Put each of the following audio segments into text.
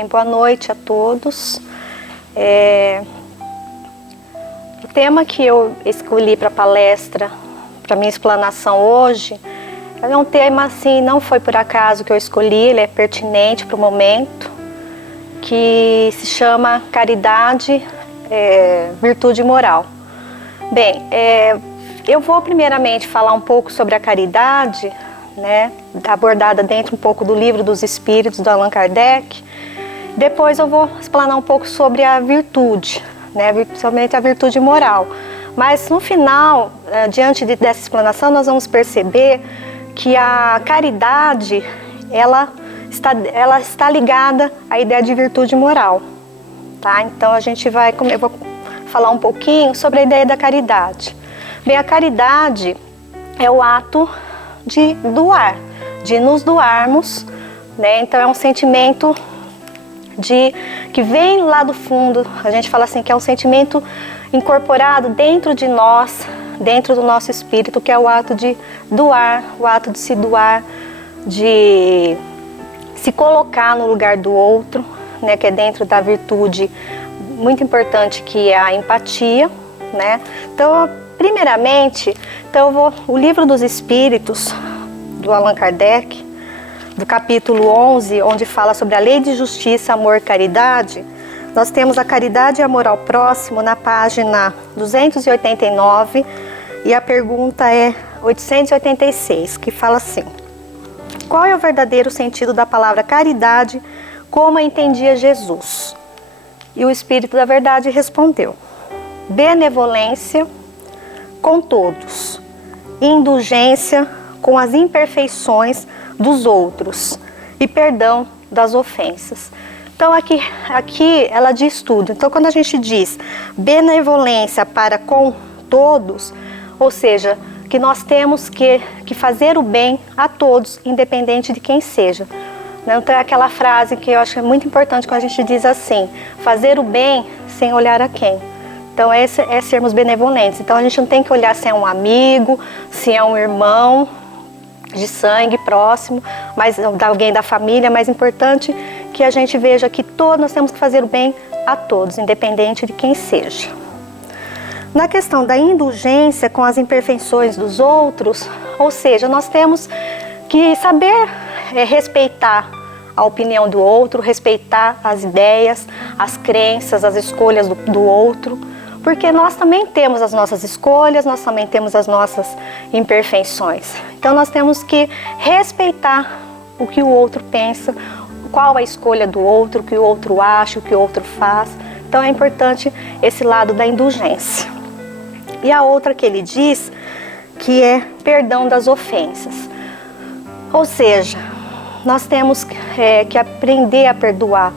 Bem, boa noite a todos. O tema que eu escolhi para a palestra, para minha explanação hoje, é um tema assim, não foi por acaso que eu escolhi, ele é pertinente para o momento, que se chama Caridade, Virtude Moral. Bem, eu vou primeiramente falar um pouco sobre a caridade, né, abordada dentro um pouco do Livro dos Espíritos, do Allan Kardec. Depois eu vou explanar um pouco sobre a virtude, né, principalmente a virtude moral. Mas no final, diante dessa explanação, nós vamos perceber que a caridade, ela está ligada à ideia de virtude moral, tá? Então eu vou falar um pouquinho sobre a ideia da caridade. Bem, a caridade é o ato de doar, de nos doarmos, né? Então é um sentimento que vem lá do fundo, a gente fala assim que é um sentimento incorporado dentro de nós, dentro do nosso espírito, que é o ato de doar, o ato de se doar, de se colocar no lugar do outro, né? Que é dentro da virtude muito importante, que é a empatia, né? Então, primeiramente, o Livro dos Espíritos, do Allan Kardec, do capítulo 11, onde fala sobre a lei de justiça, amor e caridade, nós temos a caridade e amor ao próximo na página 289, e a pergunta é 886, que fala assim: qual é o verdadeiro sentido da palavra caridade, como a entendia Jesus? E o Espírito da Verdade respondeu: benevolência com todos, indulgência com as imperfeições dos outros e perdão das ofensas. Então aqui ela diz tudo. Então quando a gente diz benevolência para com todos, ou seja, que nós temos que fazer o bem a todos, independente de quem seja. Então é aquela frase que eu acho que é muito importante quando a gente diz assim: fazer o bem sem olhar a quem. Então é sermos benevolentes. Então a gente não tem que olhar se é um amigo, se é um irmão de sangue próximo, mas alguém da família. Mais importante que a gente veja que nós temos que fazer o bem a todos, independente de quem seja. Na questão da indulgência com as imperfeições dos outros, ou seja, nós temos que saber respeitar a opinião do outro, respeitar as ideias, as crenças, as escolhas do outro, porque nós também temos as nossas escolhas, nós também temos as nossas imperfeições. Então nós temos que respeitar o que o outro pensa, qual a escolha do outro, o que o outro acha, o que o outro faz. Então é importante esse lado da indulgência. E a outra que ele diz, que é perdão das ofensas. Ou seja, nós temos que aprender a perdoar,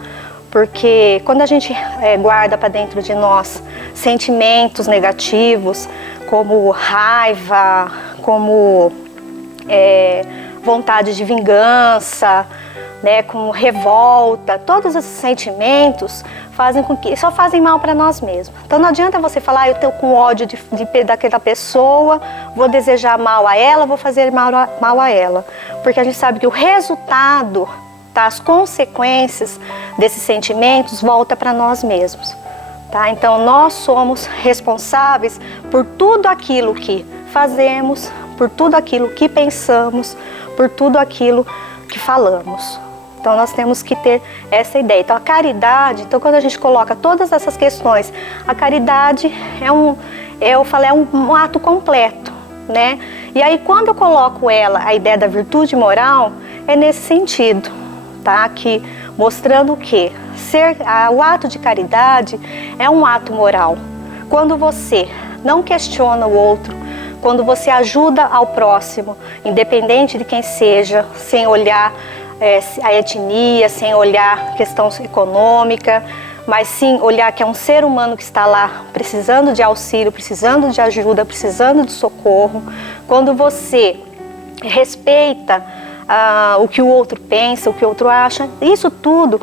porque quando a gente guarda para dentro de nós sentimentos negativos, como raiva, como vontade de vingança, né, como revolta, todos esses sentimentos só fazem mal para nós mesmos. Então não adianta você falar: eu estou com ódio daquela pessoa, vou desejar mal a ela, vou fazer mal a ela. Porque a gente sabe que o resultado, as consequências desses sentimentos volta para nós mesmos. Tá? Então nós somos responsáveis por tudo aquilo que fazemos, por tudo aquilo que pensamos, por tudo aquilo que falamos. Então nós temos que ter essa ideia. Então a caridade, quando a gente coloca todas essas questões, a caridade é um ato completo, né? E aí quando eu coloco a ideia da virtude moral, é nesse sentido, tá? Que mostrando que o ato de caridade é um ato moral. Quando você não questiona o outro, quando você ajuda ao próximo, independente de quem seja, sem olhar a etnia, sem olhar a questão econômica, mas sim olhar que é um ser humano que está lá precisando de auxílio, precisando de ajuda, precisando de socorro. Quando você respeita o que o outro pensa, o que o outro acha, isso tudo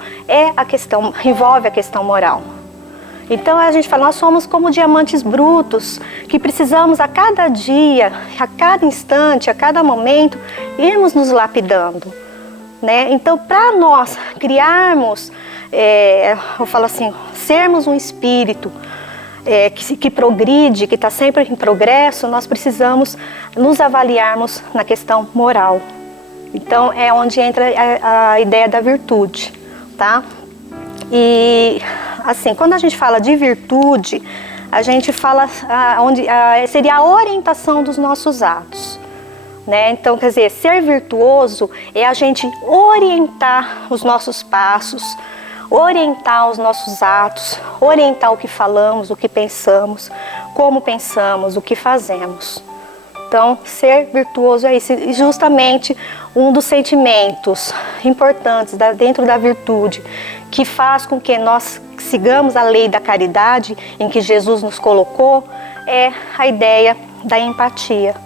envolve a questão moral. Então a gente fala, nós somos como diamantes brutos, que precisamos a cada dia, a cada instante, a cada momento, irmos nos lapidando, né? Então para nós criarmos eu falo assim, sermos um espírito que progride, que está sempre em progresso, nós precisamos nos avaliarmos na questão moral. Então é onde entra a ideia da virtude, tá? E assim, quando a gente fala de virtude, a gente fala seria a orientação dos nossos atos, né? Então, quer dizer, ser virtuoso é a gente orientar os nossos passos, orientar os nossos atos, orientar o que falamos, o que pensamos, como pensamos, o que fazemos. Então, ser virtuoso é isso. E justamente um dos sentimentos importantes dentro da virtude, que faz com que nós sigamos a lei da caridade em que Jesus nos colocou, é a ideia da empatia,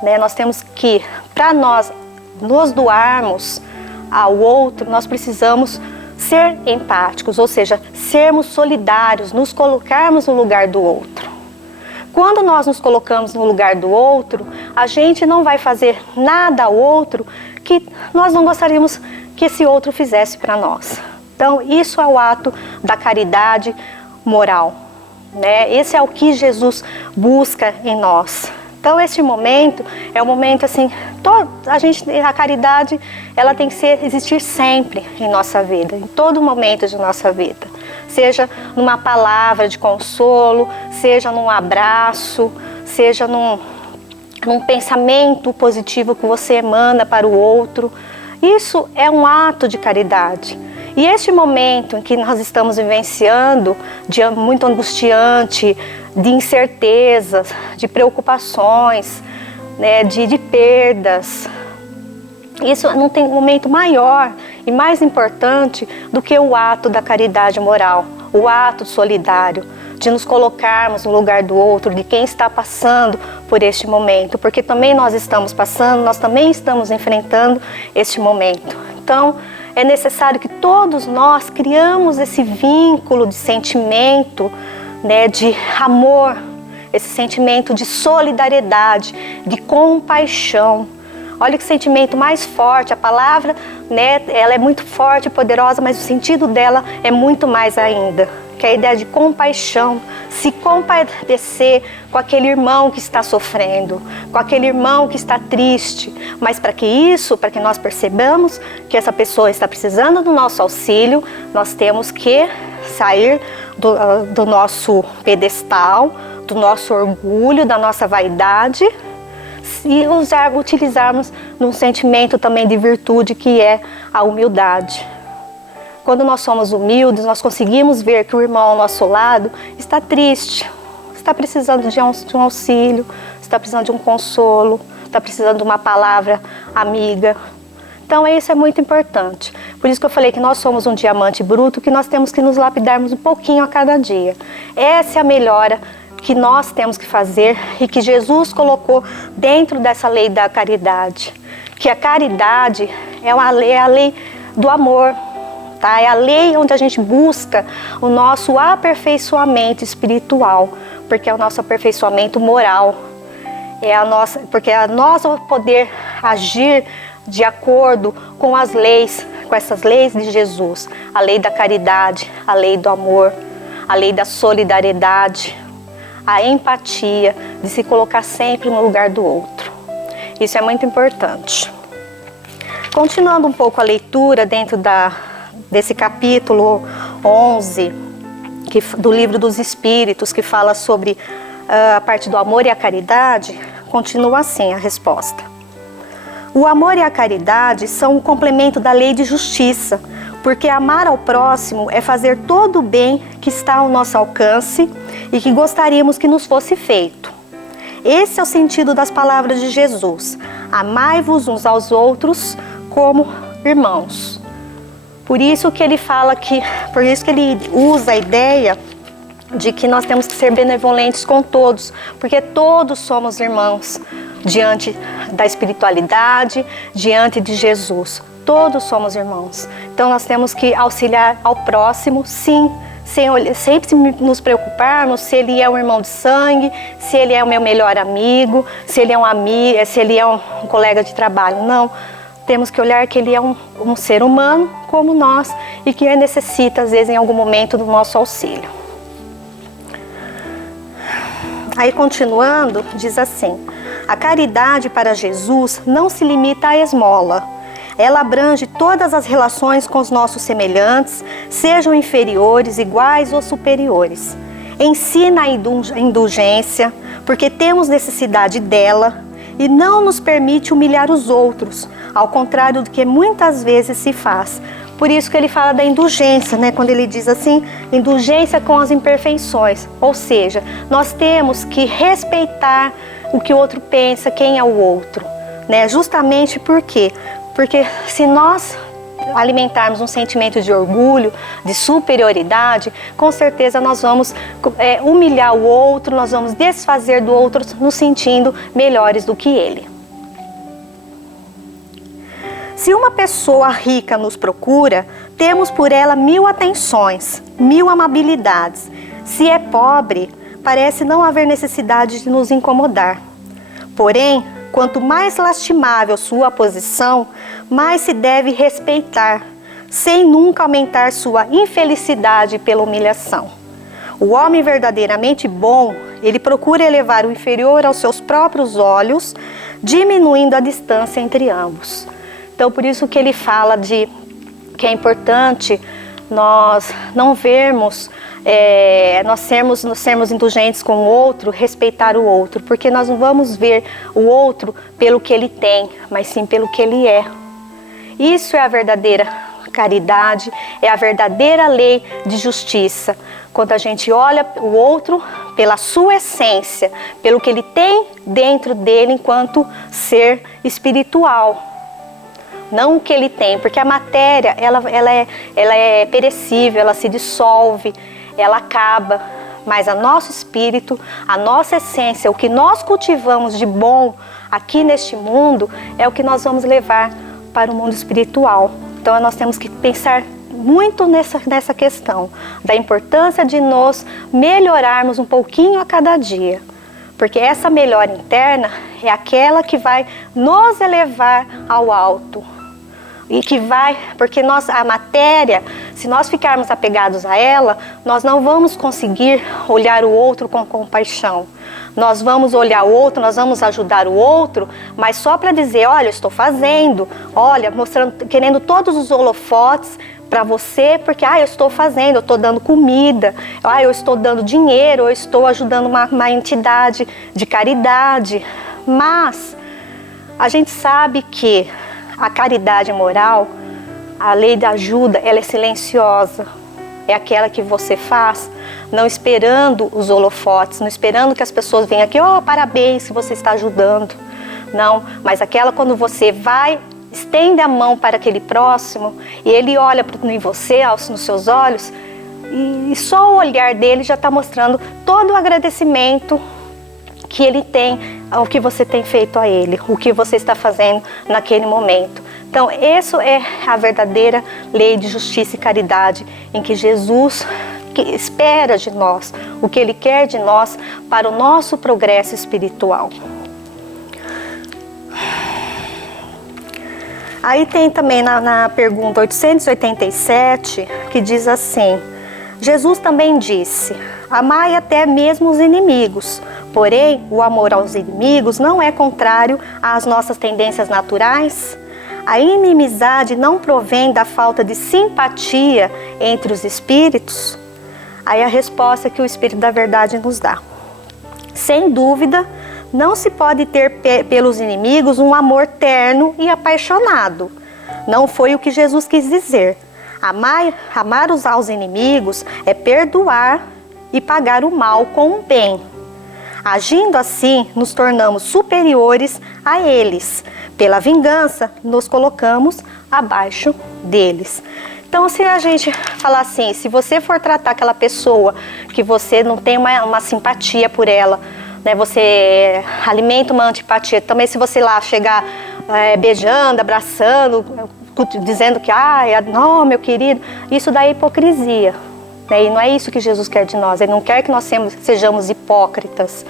né? Nós temos que, para nós nos doarmos ao outro, nós precisamos ser empáticos, ou seja, sermos solidários, nos colocarmos no lugar do outro. Quando nós nos colocamos no lugar do outro, a gente não vai fazer nada ao outro que nós não gostaríamos que esse outro fizesse para nós. Então, isso é o ato da caridade moral, né? Esse é o que Jesus busca em nós. Então, esse momento é um momento assim, a caridade, ela tem que existir sempre em nossa vida, em todo momento de nossa vida. Seja numa palavra de consolo, seja num abraço, seja num pensamento positivo que você emana para o outro. Isso é um ato de caridade. E este momento em que nós estamos vivenciando, muito angustiante, de incertezas, de preocupações, né, de perdas, isso não tem um momento maior e mais importante do que o ato da caridade moral, o ato solidário, de nos colocarmos no lugar do outro, de quem está passando por este momento, porque também nós estamos passando, nós também estamos enfrentando este momento. Então, é necessário que todos nós criamos esse vínculo de sentimento, né, de amor, esse sentimento de solidariedade, de compaixão. Olha que sentimento mais forte, a palavra, né, ela é muito forte e poderosa, mas o sentido dela é muito mais ainda, que é a ideia de compaixão, se compadecer com aquele irmão que está sofrendo, com aquele irmão que está triste, mas para que nós percebamos que essa pessoa está precisando do nosso auxílio, nós temos que sair do nosso pedestal, do nosso orgulho, da nossa vaidade, e utilizarmos num sentimento também de virtude, que é a humildade. Quando nós somos humildes, nós conseguimos ver que o irmão ao nosso lado está triste, está precisando de um auxílio, está precisando de um consolo, está precisando de uma palavra amiga. Então isso é muito importante. Por isso que eu falei que nós somos um diamante bruto, que nós temos que nos lapidarmos um pouquinho a cada dia. Essa é a melhora que nós temos que fazer e que Jesus colocou dentro dessa lei da caridade. Que a caridade é a lei do amor, tá? É a lei onde a gente busca o nosso aperfeiçoamento espiritual, porque é o nosso aperfeiçoamento moral. Porque é nós poder agir de acordo com as leis, com essas leis de Jesus. A lei da caridade, a lei do amor, a lei da solidariedade, a empatia, de se colocar sempre no lugar do outro. Isso é muito importante. Continuando um pouco a leitura dentro desse capítulo 11, do Livro dos Espíritos, que fala sobre a parte do amor e a caridade, continua assim a resposta. O amor e a caridade são um complemento da lei de justiça, porque amar ao próximo é fazer todo o bem que está ao nosso alcance e que gostaríamos que nos fosse feito. Esse é o sentido das palavras de Jesus: amai-vos uns aos outros como irmãos. Por isso que ele usa a ideia de que nós temos que ser benevolentes com todos, porque todos somos irmãos diante da espiritualidade, diante de Jesus. Todos somos irmãos. Então nós temos que auxiliar ao próximo, sim, sempre nos preocuparmos se ele é um irmão de sangue, se ele é o meu melhor amigo, se ele é um colega de trabalho. Não. temos que olhar que ele é um ser humano como nós e que necessita, às vezes, em algum momento, do nosso auxílio. Aí, continuando, diz assim: a caridade para Jesus não se limita à esmola. Ela abrange todas as relações com os nossos semelhantes, sejam inferiores, iguais ou superiores. Ensina a indulgência, porque temos necessidade dela, e não nos permite humilhar os outros, ao contrário do que muitas vezes se faz. Por isso que ele fala da indulgência, né? Quando ele diz assim, indulgência com as imperfeições. Ou seja, nós temos que respeitar o que o outro pensa, quem é o outro, né? Justamente por quê? Porque se nós alimentarmos um sentimento de orgulho, de superioridade, com certeza nós vamos humilhar o outro, nós vamos desfazer do outro, nos sentindo melhores do que ele. Se uma pessoa rica nos procura, temos por ela 1000 atenções, 1000 amabilidades. Se é pobre, parece não haver necessidade de nos incomodar. Porém, quanto mais lastimável sua posição, mais se deve respeitar, sem nunca aumentar sua infelicidade pela humilhação. O homem verdadeiramente bom, ele procura elevar o inferior aos seus próprios olhos, diminuindo a distância entre ambos. Então, por isso que ele fala de que é importante nós não vermos, nós sermos indulgentes com o outro, respeitar o outro, porque nós não vamos ver o outro pelo que ele tem, mas sim pelo que ele é. Isso é a verdadeira caridade, é a verdadeira lei de justiça. Quando a gente olha o outro pela sua essência, pelo que ele tem dentro dele enquanto ser espiritual. Não o que ele tem, porque a matéria ela é perecível, ela se dissolve, ela acaba, mas o nosso espírito, a nossa essência, o que nós cultivamos de bom aqui neste mundo, é o que nós vamos levar para o mundo espiritual. Então nós temos que pensar muito nessa questão, da importância de nós melhorarmos um pouquinho a cada dia. Porque essa melhora interna é aquela que vai nos elevar ao alto. E que vai, porque a matéria, se nós ficarmos apegados a ela, nós não vamos conseguir olhar o outro com compaixão. Nós vamos olhar o outro, nós vamos ajudar o outro, mas só para dizer, olha, eu estou fazendo, olha, mostrando, querendo todos os holofotes para você, porque eu estou fazendo, eu estou dando comida, eu estou dando dinheiro, eu estou ajudando uma entidade de caridade. Mas a gente sabe que a caridade moral, a lei da ajuda, ela é silenciosa. É aquela que você faz, não esperando os holofotes, não esperando que as pessoas venham aqui, parabéns que você está ajudando. Não, mas aquela quando você vai, estende a mão para aquele próximo e ele olha em você, nos seus olhos, e só o olhar dele já está mostrando todo o agradecimento que ele tem ao que você tem feito a ele, o que você está fazendo naquele momento. Então, isso é a verdadeira lei de justiça e caridade em que Jesus espera de nós, o que ele quer de nós para o nosso progresso espiritual. Aí tem também na pergunta 887, que diz assim: Jesus também disse, amai até mesmo os inimigos, porém o amor aos inimigos não é contrário às nossas tendências naturais? A inimizade não provém da falta de simpatia entre os espíritos? Aí a resposta que o Espírito da Verdade nos dá. Sem dúvida, não se pode ter pelos inimigos um amor terno e apaixonado. Não foi o que Jesus quis dizer. Amar aos inimigos é perdoar e pagar o mal com o bem. Agindo assim, nos tornamos superiores a eles. Pela vingança, nos colocamos abaixo deles. Então, se a gente falar assim, se você for tratar aquela pessoa que você não tem uma simpatia por ela, né, você alimenta uma antipatia, também se você lá chegar beijando, abraçando, dizendo que, não, meu querido, isso daí é hipocrisia. Né? E não é isso que Jesus quer de nós, ele não quer que nós sejamos hipócritas.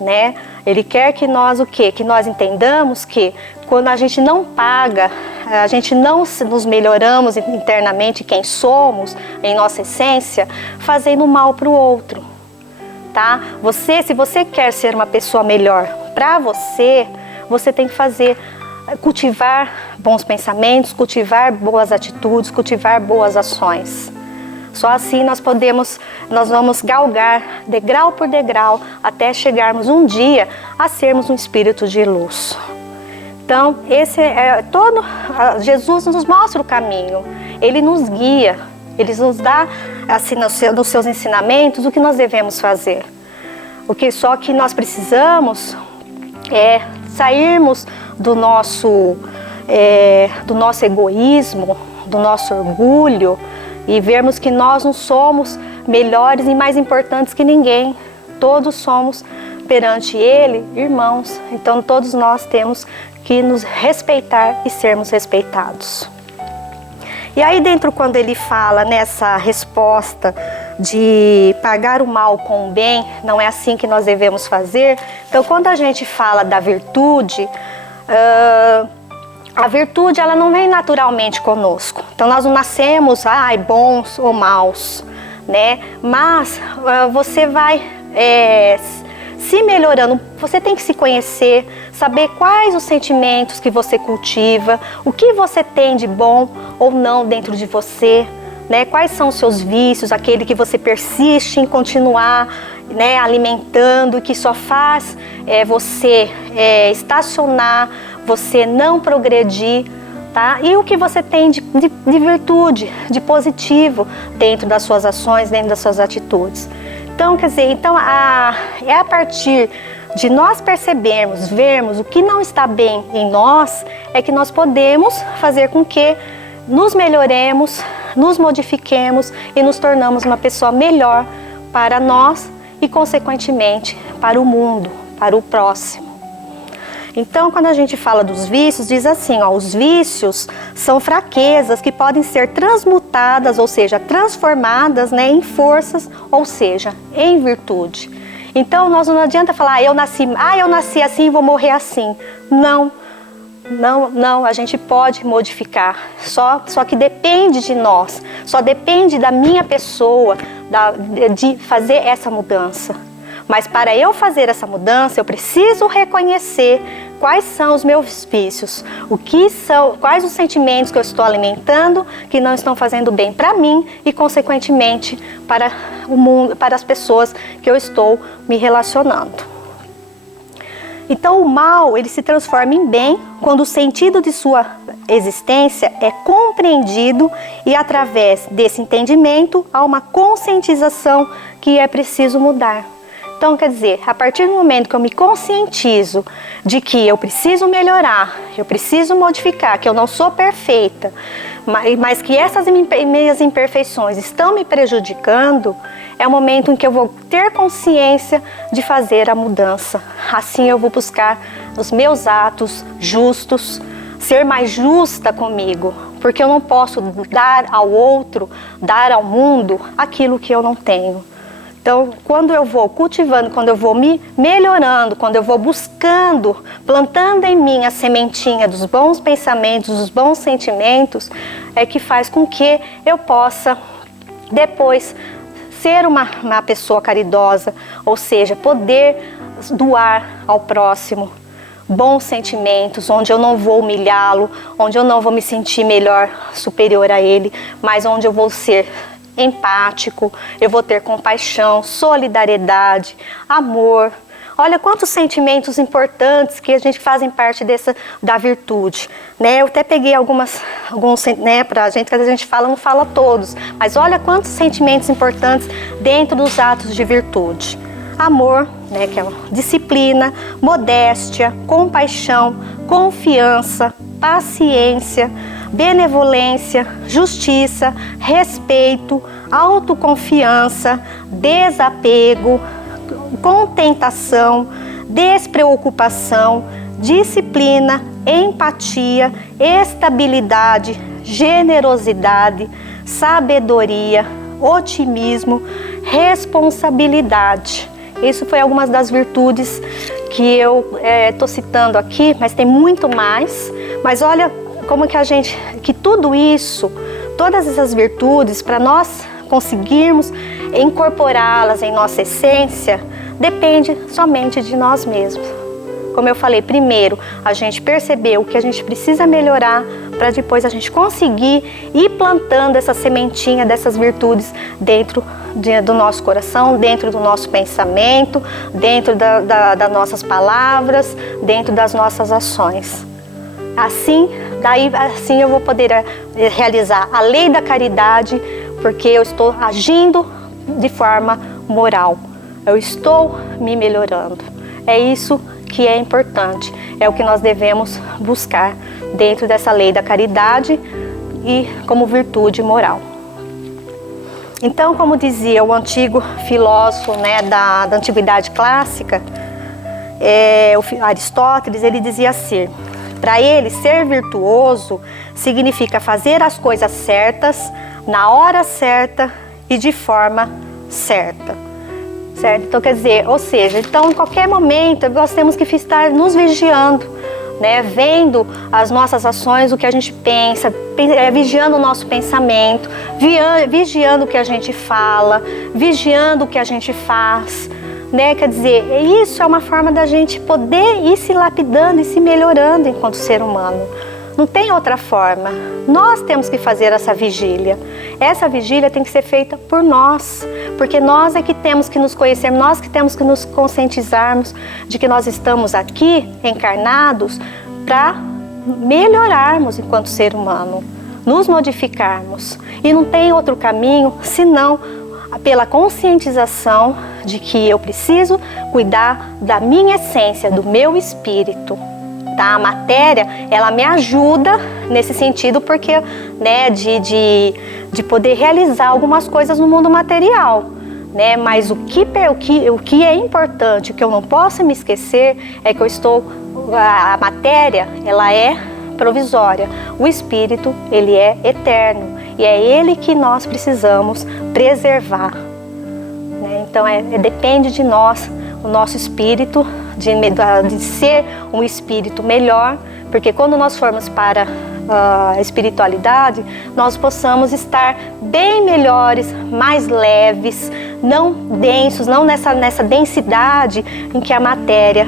né? Ele quer que nós o quê? Que nós entendamos que quando a gente não paga, a gente não nos melhoramos internamente quem somos, em nossa essência, fazendo mal para o outro, tá? Se você quer ser uma pessoa melhor para você, você tem que cultivar bons pensamentos, cultivar boas atitudes, cultivar boas ações. Só assim nós vamos galgar degrau por degrau até chegarmos um dia a sermos um espírito de luz. Então, Jesus nos mostra o caminho, Ele nos guia, Ele nos dá, assim, nos seus ensinamentos, o que nós devemos fazer. Só que nós precisamos sairmos do nosso egoísmo, do nosso orgulho, e vermos que nós não somos melhores e mais importantes que ninguém. Todos somos, perante Ele, irmãos. Então todos nós temos que nos respeitar e sermos respeitados. E aí dentro, quando ele fala nessa resposta de pagar o mal com o bem, não é assim que nós devemos fazer. Então quando a gente fala da virtude, a virtude, ela não vem naturalmente conosco. Então nós não nascemos bons ou maus, né? Mas você vai se melhorando. Você tem que se conhecer, saber quais os sentimentos que você cultiva, o que você tem de bom ou não dentro de você, né? Quais são os seus vícios, aquele que você persiste em continuar, né, alimentando, que só faz você estacionar, você não progredir, tá? E o que você tem de virtude, de positivo dentro das suas ações, dentro das suas atitudes. Então, quer dizer, é a partir de nós percebermos, vermos o que não está bem em nós, é que nós podemos fazer com que nos melhoremos, nos modifiquemos e nos tornamos uma pessoa melhor para nós e, consequentemente, para o mundo, para o próximo. Então, quando a gente fala dos vícios, diz assim, os vícios são fraquezas que podem ser transmutadas, ou seja, transformadas, né, em forças, ou seja, em virtude. Então, não adianta falar, eu nasci assim e vou morrer assim. Não, a gente pode modificar, só que depende de nós, só depende da minha pessoa, de fazer essa mudança. Mas para eu fazer essa mudança, eu preciso reconhecer quais são os meus vícios, quais os sentimentos que eu estou alimentando que não estão fazendo bem para mim e, consequentemente, para o mundo, para as pessoas que eu estou me relacionando. Então, o mal, ele se transforma em bem quando o sentido de sua existência é compreendido e, através desse entendimento, há uma conscientização que é preciso mudar. Então, quer dizer, a partir do momento que eu me conscientizo de que eu preciso melhorar, eu preciso modificar, que eu não sou perfeita, mas que essas minhas imperfeições estão me prejudicando, é o momento em que eu vou ter consciência de fazer a mudança. Assim eu vou buscar os meus atos justos, ser mais justa comigo, porque eu não posso dar ao outro, dar ao mundo aquilo que eu não tenho. Então, quando eu vou cultivando, quando eu vou me melhorando, quando eu vou buscando, plantando em mim a sementinha dos bons pensamentos, dos bons sentimentos, é que faz com que eu possa depois ser uma pessoa caridosa, ou seja, poder doar ao próximo bons sentimentos, onde eu não vou humilhá-lo, onde eu não vou me sentir melhor, superior a ele, mas onde eu vou ser empático, eu vou ter compaixão, solidariedade, amor. Olha quantos sentimentos importantes que a gente fazem parte da virtude, né? Eu até peguei alguns, né, pra gente, que a gente não fala todos, mas olha quantos sentimentos importantes dentro dos atos de virtude. Amor, né, que é disciplina, modéstia, compaixão, confiança, paciência, benevolência, justiça, respeito, autoconfiança, desapego, contentação, despreocupação, disciplina, empatia, estabilidade, generosidade, sabedoria, otimismo, responsabilidade. Isso foi algumas das virtudes que eu estou citando aqui, mas tem muito mais. Mas olha como que tudo isso, todas essas virtudes, para nós conseguirmos incorporá-las em nossa essência, depende somente de nós mesmos. Como eu falei, primeiro a gente perceber o que a gente precisa melhorar para depois a gente conseguir ir plantando essa sementinha dessas virtudes dentro do nosso coração, dentro do nosso pensamento, dentro das nossas palavras, dentro das nossas ações. Assim eu vou poder realizar a lei da caridade, porque eu estou agindo de forma moral. Eu estou me melhorando. É isso que é importante, é o que nós devemos buscar dentro dessa lei da caridade e como virtude moral. Então, como dizia o antigo filósofo, da antiguidade clássica, o Aristóteles, ele dizia assim: para ele, ser virtuoso significa fazer as coisas certas, na hora certa e de forma certa. Certo? Então, quer dizer, então em qualquer momento nós temos que estar nos vigiando, vendo as nossas ações, o que a gente pensa, vigiando o nosso pensamento, vigiando o que a gente fala, vigiando o que a gente faz, Quer dizer, isso é uma forma da gente poder ir se lapidando e se melhorando enquanto ser humano. Não tem outra forma. Nós temos que fazer essa vigília. Essa vigília tem que ser feita por nós, porque nós é que temos que nos conhecer, nós que temos que nos conscientizarmos de que nós estamos aqui encarnados para melhorarmos enquanto ser humano, nos modificarmos. E não tem outro caminho senão pela conscientização de que eu preciso cuidar da minha essência, do meu espírito. Tá? A matéria, ela me ajuda nesse sentido, porque de poder realizar algumas coisas no mundo material. Mas o que é importante, o que eu não posso me esquecer, é que a matéria, ela é provisória. O espírito, ele é eterno. E é ele que nós precisamos preservar. Então, depende de nós, o nosso espírito, de ser um espírito melhor, porque quando nós formos para a espiritualidade, nós possamos estar bem melhores, mais leves, não densos, não nessa densidade em que a matéria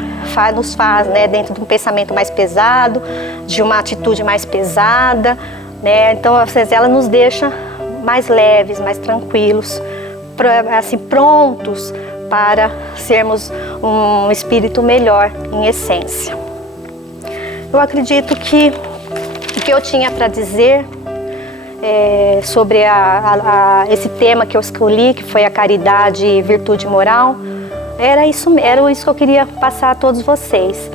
nos faz, dentro de um pensamento mais pesado, de uma atitude mais pesada, Então, ela nos deixa mais leves, mais tranquilos, assim, prontos para sermos um espírito melhor em essência. Eu acredito que o que eu tinha para dizer sobre esse tema que eu escolhi, que foi a caridade e virtude moral, era isso que eu queria passar a todos vocês.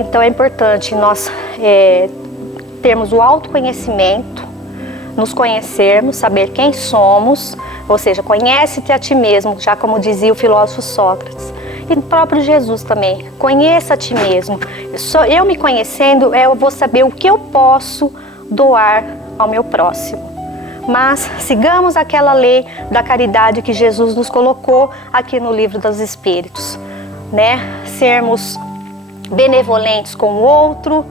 Então é importante nós termos o autoconhecimento, nos conhecermos, saber quem somos, ou seja, conhece-te a ti mesmo, já como dizia o filósofo Sócrates. E o próprio Jesus também, conheça a ti mesmo. Eu me conhecendo, eu vou saber o que eu posso doar ao meu próximo. Mas sigamos aquela lei da caridade que Jesus nos colocou aqui no Livro dos Espíritos. Sermos benevolentes com o outro,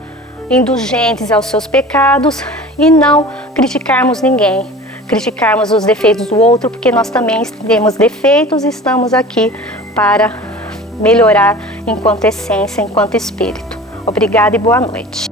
indulgentes aos seus pecados e não criticarmos ninguém, criticarmos os defeitos do outro, porque nós também temos defeitos e estamos aqui para melhorar enquanto essência, enquanto espírito. Obrigada e boa noite.